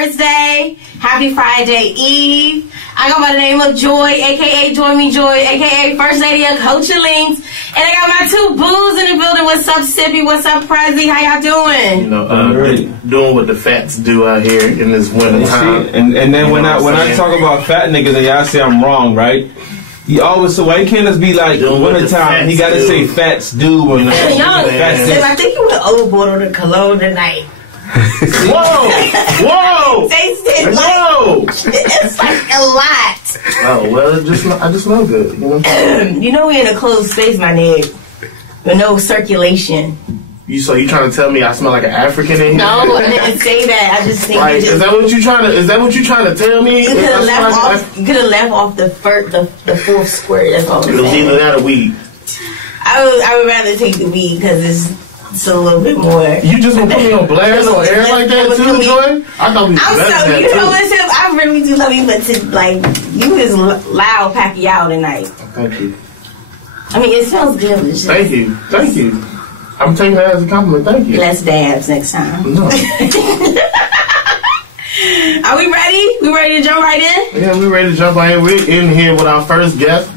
Thursday. Happy Friday Eve. I go by the name of Joy, a.k.a. Joy Me Joy, a.k.a. First Lady of Culture Links. And I got my two booze in the building. What's up, Sippy? What's up, Prezi? How y'all doing? You know, doing what the fats do out here in this winter time. And then when I talk about fat niggas and y'all say I'm wrong, right? He always, so why can't us be like winter time? He gotta say fats do or not. I think you went overboard on the cologne tonight. Whoa! Tasted whoa! It's like a lot. Oh well, I just smell good. You know. You know we in a closed space, my nigga, with no circulation. So you trying to tell me I smell like an African in here? No, I didn't say that. I just think like, is that what you trying to tell me? You could have left off the fourth squirt. That's all. It was either that or weed. I would rather take the weed because it's a little bit more. You just gonna put me on blast on air like that too, Joy? I thought we was better than you know what, Tim? I really do love you, but you is loud Pacquiao tonight. Thank you. I mean, it smells good. Thank you. I'm taking that as a compliment. Thank you. Let's dance next time. No. Are we ready? We ready to jump right in? Yeah, we ready to jump right in. We're in here with our first guest.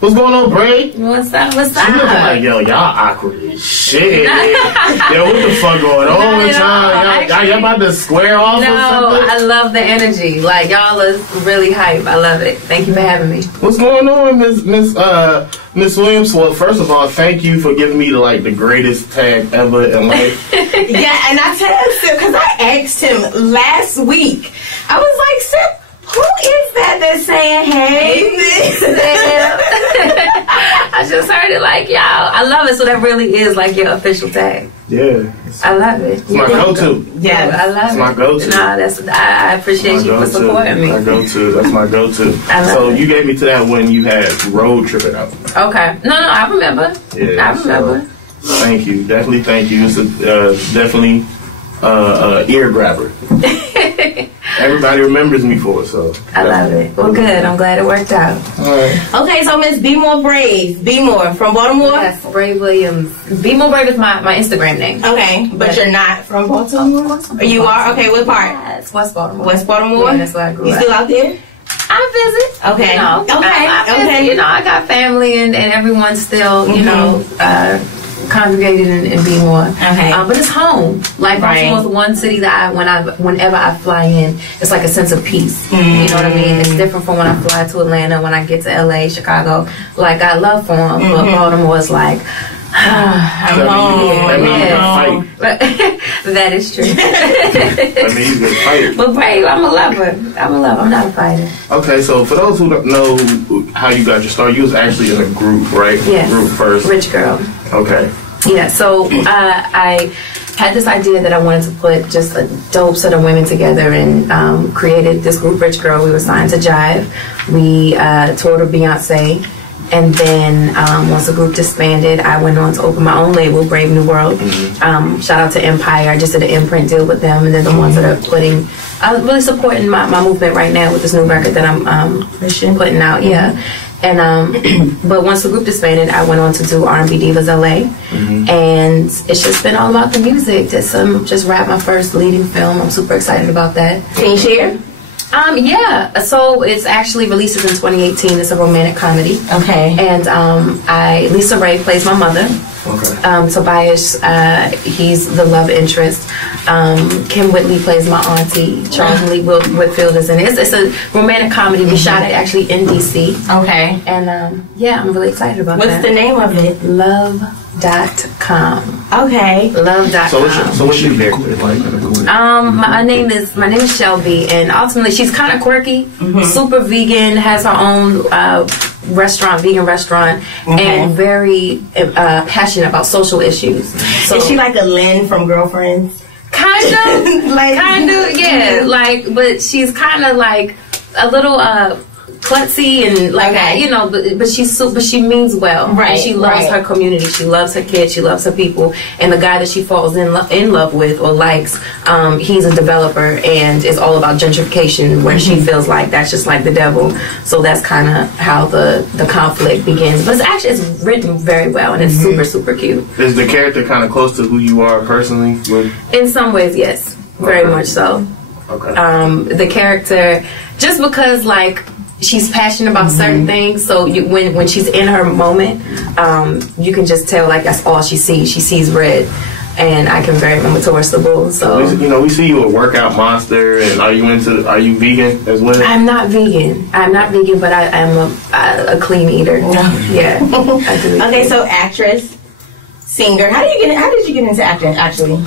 What's going on, Bray? What's up? She looking like, yo, y'all awkward as shit. Yo, what the fuck going on with y'all? Y'all about to square off or something? I love the energy. Like, y'all is really hype. I love it. Thank you for having me. What's going on, Miss Williams? Well, first of all, thank you for giving me the greatest tag ever in life. Yeah, and I tagged him because I asked him last week. I was like, Sip, who is that that's saying, hey, I just heard it like, y'all. I love it. So that really is like your official tag. Yeah. I love it. It's my go-to. Yeah, I love it. It's my go-to. Nah, I appreciate you for supporting me. That's my go-to. So you gave me to that when you had road tripping out. Okay. No, I remember. Yeah, I remember. So, thank you. Definitely thank you. It's definitely ear grabber. Everybody remembers me for it, so. I love it. Well, good. I'm glad it worked out. All right. Okay, so Miss Be More Brave. Be More from Baltimore? Yes, Brave Williams. Be More Brave is my Instagram name. Okay, but you're not from Baltimore? You are? Okay, what part? Yes, West Baltimore. West Baltimore? Yeah, that's where I grew up. You still out there? I visit. Okay. You know, I visit, you know, I got family and everyone's still, you know, congregated in Be More. Okay. But it's home. Like Baltimore is one city that whenever I fly in, it's like a sense of peace. You know what I mean? It's different from when I fly to Atlanta, when I get to LA, Chicago. Like, I love for them, but Baltimore is like, I'm home. That is true. That means you can fight. But Brave, I'm a lover. I'm not a fighter. Okay, so for those who don't know how you got your start, you was actually in a group, right? Yes. Group first. Rich Girl. Okay. Yeah, so I had this idea that I wanted to put just a dope set of women together and created this group, Rich Girl. We were signed to Jive. We toured with Beyonce. And then once the group disbanded, I went on to open my own label, Brave New World. Shout out to Empire. I just did an imprint deal with them, and they're the ones that are really supporting my movement right now with this new record that I'm putting out. Yeah. And but once the group disbanded, I went on to do R&BDivas LA, and it's just been all about the music. Just wrapped my first leading film. I'm super excited about that. Can you share? Yeah. So it's actually releases in 2018. It's a romantic comedy. Okay. And Lisa Ray plays my mother. Okay. Tobias, he's the love interest. Kim Whitley plays my auntie. Charles Lee Whitfield is in it. It's a romantic comedy. We shot it actually in DC. Okay. And yeah, I'm really excited about that. What's the name of it? Love.com. Okay. Love.com. So what's your character like? My name is Shelby, and ultimately she's kind of quirky, super vegan, has her own vegan restaurant, and very passionate about social issues. So is she like a Lynn from Girlfriends? Kind of, yeah. Like, but she's kind of like a little klutzy and like that, you know. But she means well. Right. And she loves her community. She loves her kids. She loves her people. And the guy that she falls in love with or likes, he's a developer and is all about gentrification. Where she feels like that's just like the devil. So that's kind of how the conflict begins. But it's written very well and it's super, super cute. Is the character kind of close to who you are personally? In some ways, yes. Very much so. Okay. The character, just because like she's passionate about certain things, so when she's in her moment, you can just tell like that's all she sees. She sees red. And I can very noticeable. So we see you a workout monster. And are you vegan as well? I'm not vegan, but I am a clean eater. Yeah. I do. Okay, so actress, singer. How did you get into acting? Actually,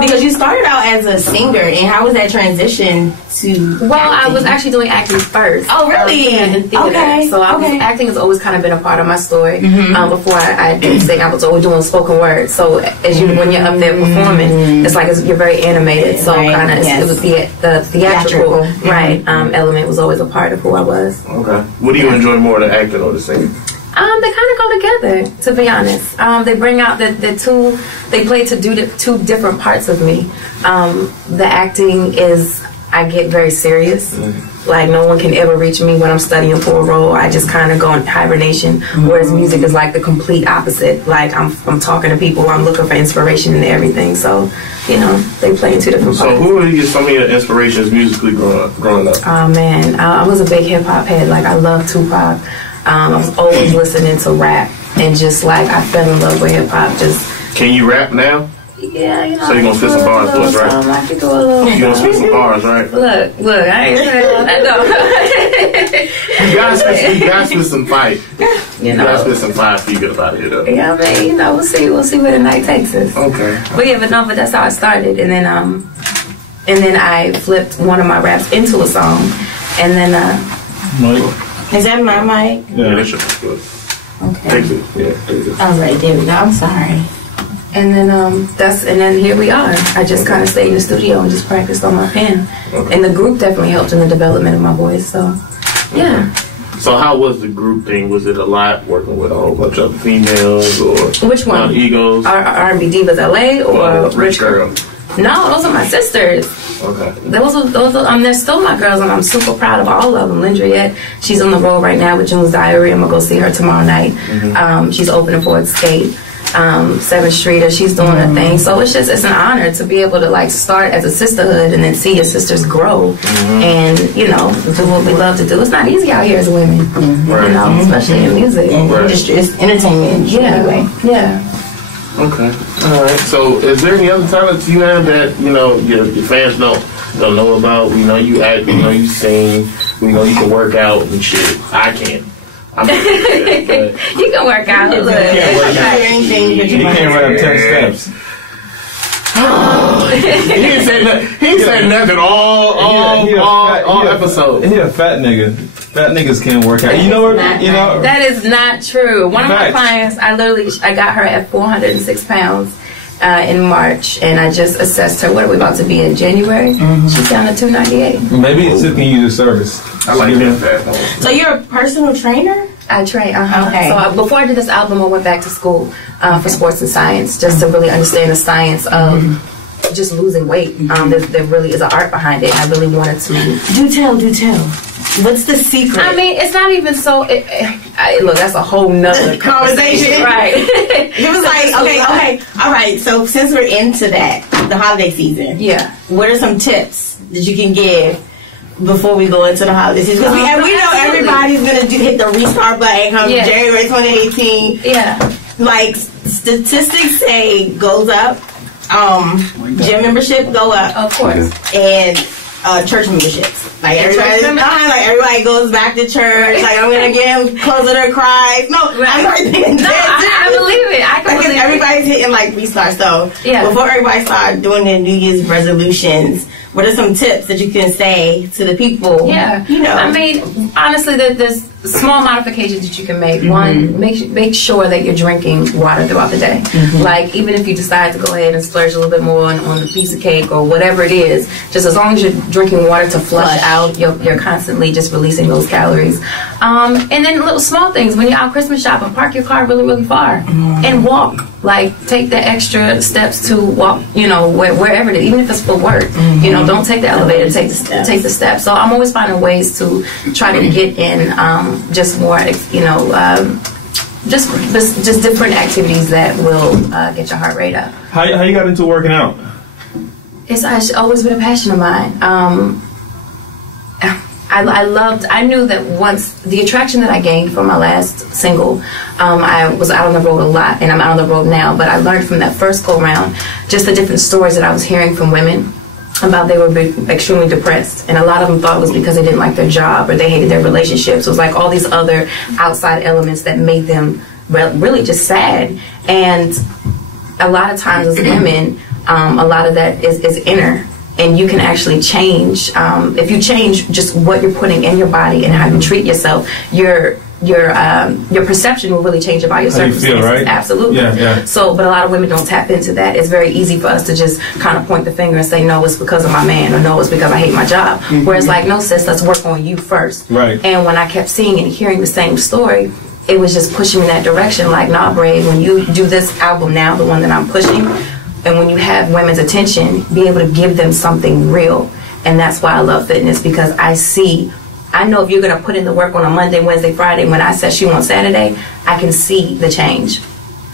because you started out as a singer, and how was that transition to? Well, acting? I was actually doing acting first. Oh, really? In theater. Okay. So acting has always kind of been a part of my story. Before I did sing, I was always doing spoken word. So when you're up there performing, it's like you're very animated. So kind of it was the theatrical element was always a part of who I was. Okay. What do you enjoy more, the acting or the singing? They kind of go together, to be honest. They bring out the two. They play to do two different parts of me. The acting is, I get very serious. Like no one can ever reach me when I'm studying for a role. I just kind of go in hibernation. Whereas music is like the complete opposite. Like I'm talking to people. I'm looking for inspiration and everything. So they play in two different parts. So who are some of your inspirations musically growing up? Oh man, I was a big hip hop head. Like I love Tupac. I was always listening to rap, and just like I fell in love with hip hop. Can you rap now? Yeah, So you gonna spit some bars for us, right? I can do a little. You gonna spit some bars, right? Look, I ain't saying all that though. You gotta spit some fight. You gotta spit some fight before you get up out of here, though. Yeah, I mean, we'll see where the night takes us. Okay. But that's how I started, and then I flipped one of my raps into a song, and then Is that my mic? Yeah, that should be good. Okay. Thank you. Yeah. All right, there we go. I'm sorry. And then here we are. I just kind of stayed in the studio and just practiced on my pen. Okay. And the group definitely helped in the development of my voice. So, yeah. So how was the group thing? Was it a lot working with a whole bunch of females or which one? Egos? R&BDivas LA or Rich Girl? No, those are my sisters. Okay. Those are they're still my girls, and I'm super proud of all of them. Lindriette, she's on the road right now with June's Diary. I'm gonna go see her tomorrow night. She's opening for Escape. 7th Streeter, she's doing her thing. So it's an honor to be able to like start as a sisterhood and then see your sisters grow and do what we love to do. It's not easy out here as women, especially in music industry. It's entertainment. Yeah. Okay. All right. So, is there any other talents you have that your fans don't know about? We know you act. We know you sing. We know you can work out and shit. I can't. You can work out. You can't run up 10 steps. He said nothing all episode. He a fat nigga. Fat niggas can't work out. You know what? That is not true. One of my clients, I got her at 406 pounds in March, and I just assessed her. What are we about to be in January? She's down to 298. Maybe it's just can use the service. I like that. So you're a personal trainer? I train. Okay. So before I did this album, I went back to school for sports and science, just to really understand the science of just losing weight. There really is an art behind it. I really wanted to. Do tell. What's the secret? I mean, it's not even so. Look, that's a whole nother conversation, right? It was like, okay, all right. So since we're into that, the holiday season, what are some tips that you can give before we go into the holiday season? Because we know everybody's gonna hit the restart button come January 2018. Yeah, like statistics say goes up. Gym membership go up, of course, and church memberships. Like everybody goes back to church. Like I'm gonna get him closer to Christ. No, I'm not thinking that. I believe it. I can believe everybody's hitting like restart. So before everybody start doing their New Year's resolutions, what are some tips that you can say to the people? I mean, honestly, there's small modifications that you can make. One, make sure that you're drinking water throughout the day. Like, even if you decide to go ahead and splurge a little bit more on the piece of cake or whatever it is, just as long as you're drinking water to flush out, you're constantly just releasing those calories. And then little small things. When you're out Christmas shopping, park your car really, really far and walk. Like, take the extra steps to walk, wherever it is, even if it's for work. Don't take the elevator, take the steps. So I'm always finding ways to try to get in just more, just different activities that will get your heart rate up. How you got into working out? It's always been a passion of mine. I knew that once the attraction that I gained from my last single, I was out on the road a lot, and I'm out on the road now, but I learned from that first go round just the different stories that I was hearing from women about they were extremely depressed, and a lot of them thought it was because they didn't like their job or they hated their relationships. It was like all these other outside elements that made them really just sad. And a lot of times as women, a lot of that is inner. And you can actually change. If you change just what you're putting in your body and how you treat yourself, your perception will really change about your circumstances. You feel, right? Absolutely. Yeah. So, but a lot of women don't tap into that. It's very easy for us to just kind of point the finger and say, no, it's because of my man, or no, it's because I hate my job. Whereas, like, no, sis, let's work on you first. Right. And when I kept seeing and hearing the same story, it was just pushing me in that direction. Like, nah, Bray, when you do this album now, the one that I'm pushing, and when you have women's attention, be able to give them something real. And that's why I love fitness, because I know if you're going to put in the work on a Monday, Wednesday, Friday, when I set you on Saturday, I can see the change.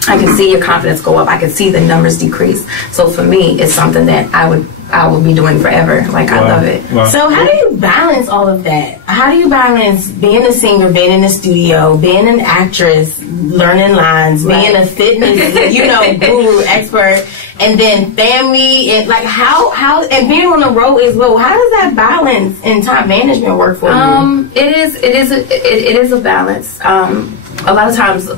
I can see your confidence go up. I can see the numbers decrease. So for me, it's something that I would be doing forever. Like, I love it. Wow. So how do you balance all of that? How do you balance being a singer, being in the studio, being an actress, learning lines, being a fitness, guru, expert, and then family, and like how and being on the road as well? How does that balance and time management work for you? It is a balance. A lot of times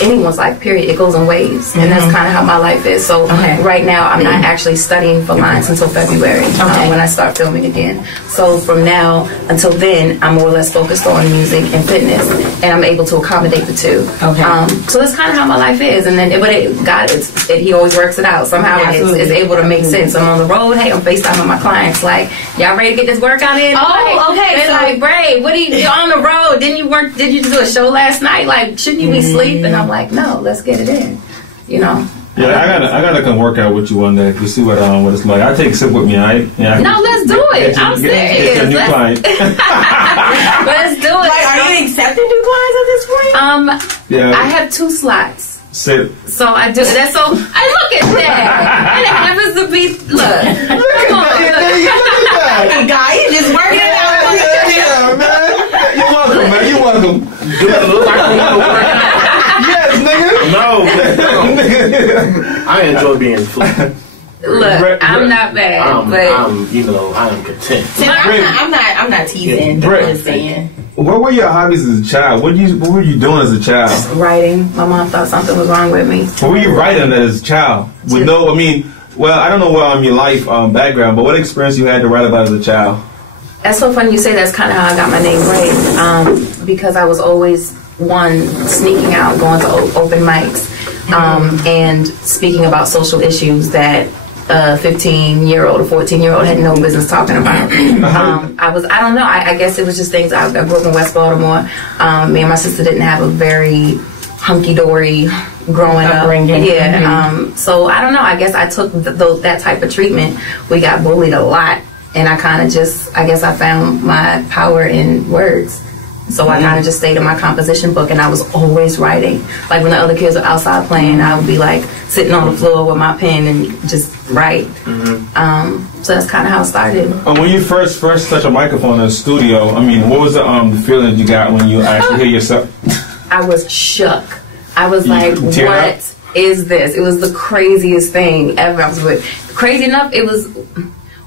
anyone's life, period, it goes in waves. And that's kind of how my life is. So right now, I'm not actually studying for lines until February when I start filming again. So from now until then, I'm more or less focused on music and fitness, and I'm able to accommodate the two. So that's kind of how my life is. And then, He always works it out. Somehow it's able to make sense. I'm on the road. Hey, I'm FaceTiming my clients. Like, y'all ready to get this workout in? They're like, Bray, you're on the road. Did you do a show last night? Like, shouldn't you be asleep? And I'm like, no, let's get it in. Yeah, I gotta come work out with you one day to see what it's like. I take a sip with me, alright? No, let's do it. I'm serious. Get a new client. Let's do it. Like, are you accepting new clients at this point? I have 2 slots. Sip. So I do that. So I look at that. And it happens to be look come on. The guy is just working it out. Yeah, man. You're welcome, man. You're welcome. Do it look like we want to work out? Yes, nigga. No. I enjoy being flat. Look, I'm not bad, but I am content. I'm not teasing. I'm just saying. What were your hobbies as a child? What were you doing as a child? Writing. My mom thought something was wrong with me. What were you writing as a child? I don't know your life background, but what experience you had to write about as a child? That's so funny you say. That's kind of how I got my name Bray, because I was always sneaking out, going to open mics, and speaking about social issues that a 15-year-old or 14-year-old had no business talking about. I don't know. I guess it was just things. I grew up in West Baltimore. Me and my sister didn't have a very hunky-dory growing up. So I don't know. I guess I took that type of treatment. We got bullied a lot. And I kind of I found my power in words. So I kind of just stayed in my composition book, and I was always writing. Like when the other kids were outside playing, I would be like sitting on the floor with my pen and just write. So that's kind of how it started. When you first touched a microphone in the studio, what was the feeling you got when you actually hear yourself? I was shook. I was like, what is this? It was the craziest thing ever. Crazy enough, it was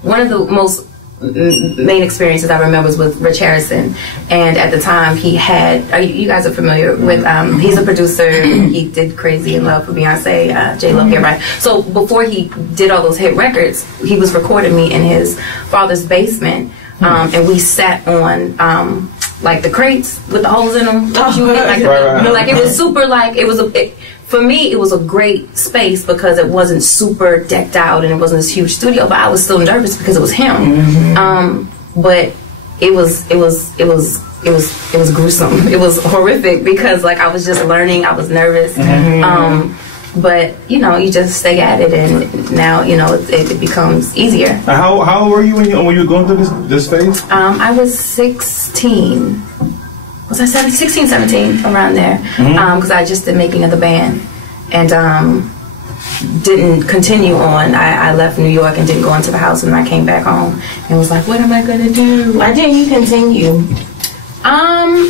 one of the most main experiences I remember was with Rich Harrison, and at the time he had you guys are familiar with he's a producer. He did Crazy in Love for Beyonce, J-Lo, right? So before he did all those hit records, he was recording me in his father's basement, and we sat on like the crates with the holes in them. Like it was super, like it was for me, it was a great space because it wasn't super decked out and it wasn't this huge studio, but I was still nervous because it was him. But it was gruesome. It was horrific because like I was just learning. I was nervous. But you just stay at it, and now it becomes easier. How old were you when you were going through this phase? I was 16. Was I 16, 17, around there? Because I just did Making of the Band, and didn't continue on. I left New York and didn't go into the house, and I came back home and was like, what am I gonna do? Why didn't you continue?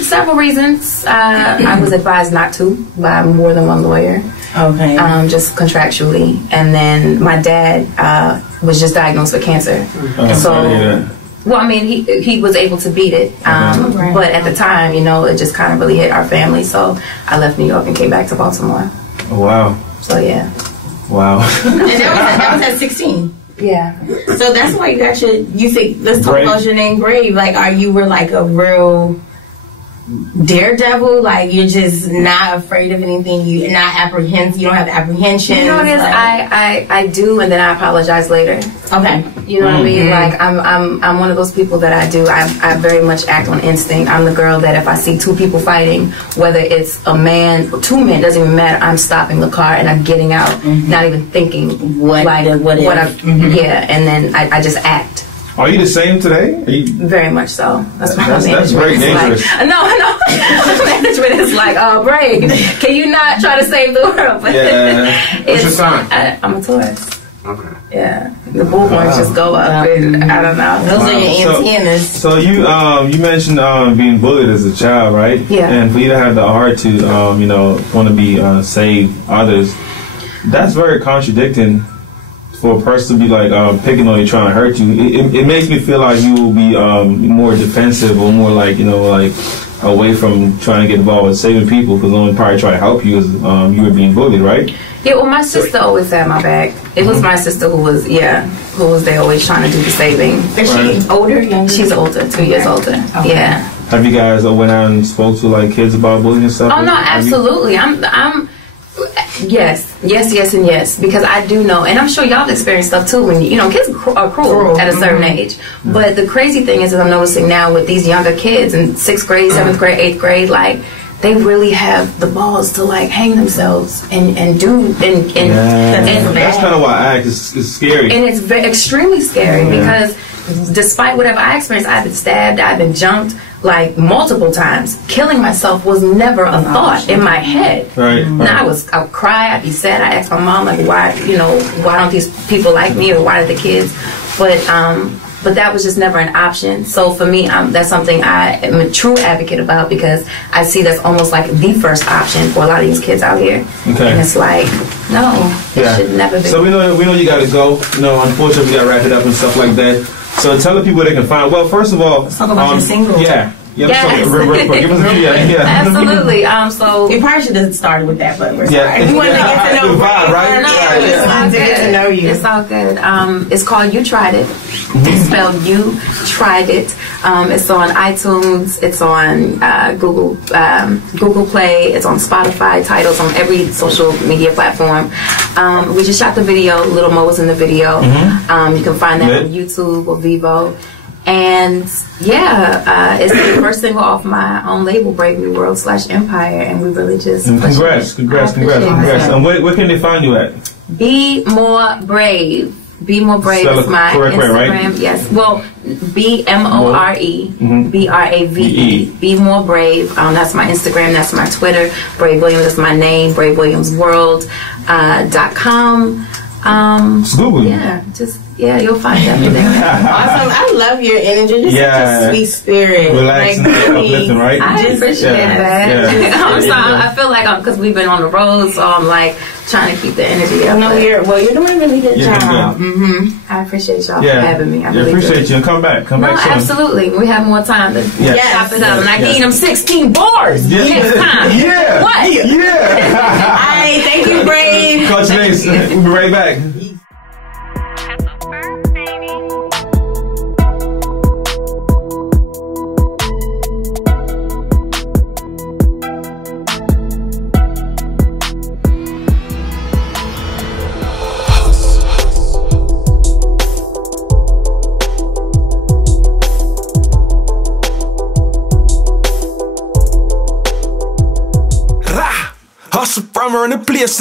Several reasons. I was advised not to by more than one lawyer. Okay. Just contractually. And then my dad was just diagnosed with cancer. Well, I mean, he was able to beat it. But at the time, you know, it just kind of really hit our family. So I left New York and came back to Baltimore. Oh, wow. So, yeah. Wow. And that was at 16. Yeah. So that's why you got you think, let's talk about your name, Brave. Like, you were like a real daredevil? Like, you're just not afraid of anything? You don't have apprehension? You know what it is? Like, I do, and then I apologize later. Okay. You know what I mean? Like, I'm one of those people that I very much act on instinct. I'm the girl that if I see two people fighting, whether it's a man or two men, doesn't even matter, I'm stopping the car and I'm getting out, not even thinking yeah, and then I just act. Are you the same today? Very much so. That's very dangerous. Like. No. Management is like, Brave, can you not try to save the world? But What's your sign? I'm a Taurus. Okay. Yeah, the bullhorns just go up. And, I don't know. Those are your antennas. So you mentioned being bullied as a child, right? Yeah. And for you to have the heart to want to be save others, that's very contradicting. For a person to be like picking on you, trying to hurt you, it makes me feel like you will be more defensive or more like away from trying to get involved with saving people, because the only probably try to help you is you were being bullied, right? Yeah, well, my sister always had my back. It was my sister who was there always trying to do the saving. Is she older? Younger? She's older, 2 years older. Okay. Yeah. Have you guys went out and spoke to like kids about bullying and stuff? Oh no, absolutely. I'm. Yes, and yes, because I do know, and I'm sure y'all have experienced stuff too when kids are cruel at a certain age. But the crazy thing is I'm noticing now with these younger kids in 6th grade, 7th grade, 8th grade, like they really have the balls to like hang themselves and that's kind of why I act is scary, and it's extremely scary because despite whatever I experienced, I've been stabbed, I've been jumped like multiple times. Killing myself was never a thought in my head. Right. Now I would cry, I'd be sad. I asked my mom like, why don't these people like me, or why did the kids? But that was just never an option. So for me, that's something I am a true advocate about, because I see that's almost like the first option for a lot of these kids out here. Okay. And it's like, no, it should never be. So we know you got to go. Unfortunately, we got to wrap it up and stuff like that. So tell the people they can find. Well, first of all, let's talk about your single. Yeah. Yes. So, give us a Absolutely. So you probably should have started with that, but we're sorry. Yeah. We wanted to get to know you, right? Get to know you. It's all good. It's called You Tried It. It's spelled You Tried It. It's on iTunes. It's on Google Play. It's on Spotify. Titles on every social media platform. We just shot the video. Little Mo was in the video. You can find that on YouTube or Vivo. And it's the first single off my own label, Brave New World /Empire, and we really just congrats. And where can they find you at? Be More Brave. Be More Brave is my Instagram. Right? Yes. Well, BMORE BRAVE. Be More Brave. That's my Instagram. That's my Twitter. Brave Williams is my name. BraveWilliamsWorld.com. Google. You'll find everything. Awesome. I love your energy. You're such a sweet spirit. Relaxing, uplifting, right? I appreciate that. I feel like because we've been on the road, so I'm like trying to keep the energy up. No, you're doing a really good job. I appreciate y'all for having me. I really appreciate you. And come back soon. Absolutely. We have more time to chop it up. And I gave them 16 bars next time. Yeah. What? Yeah. All right. Thank you, Brave. Coach Nace, we'll be right back. Hustle from her in the place,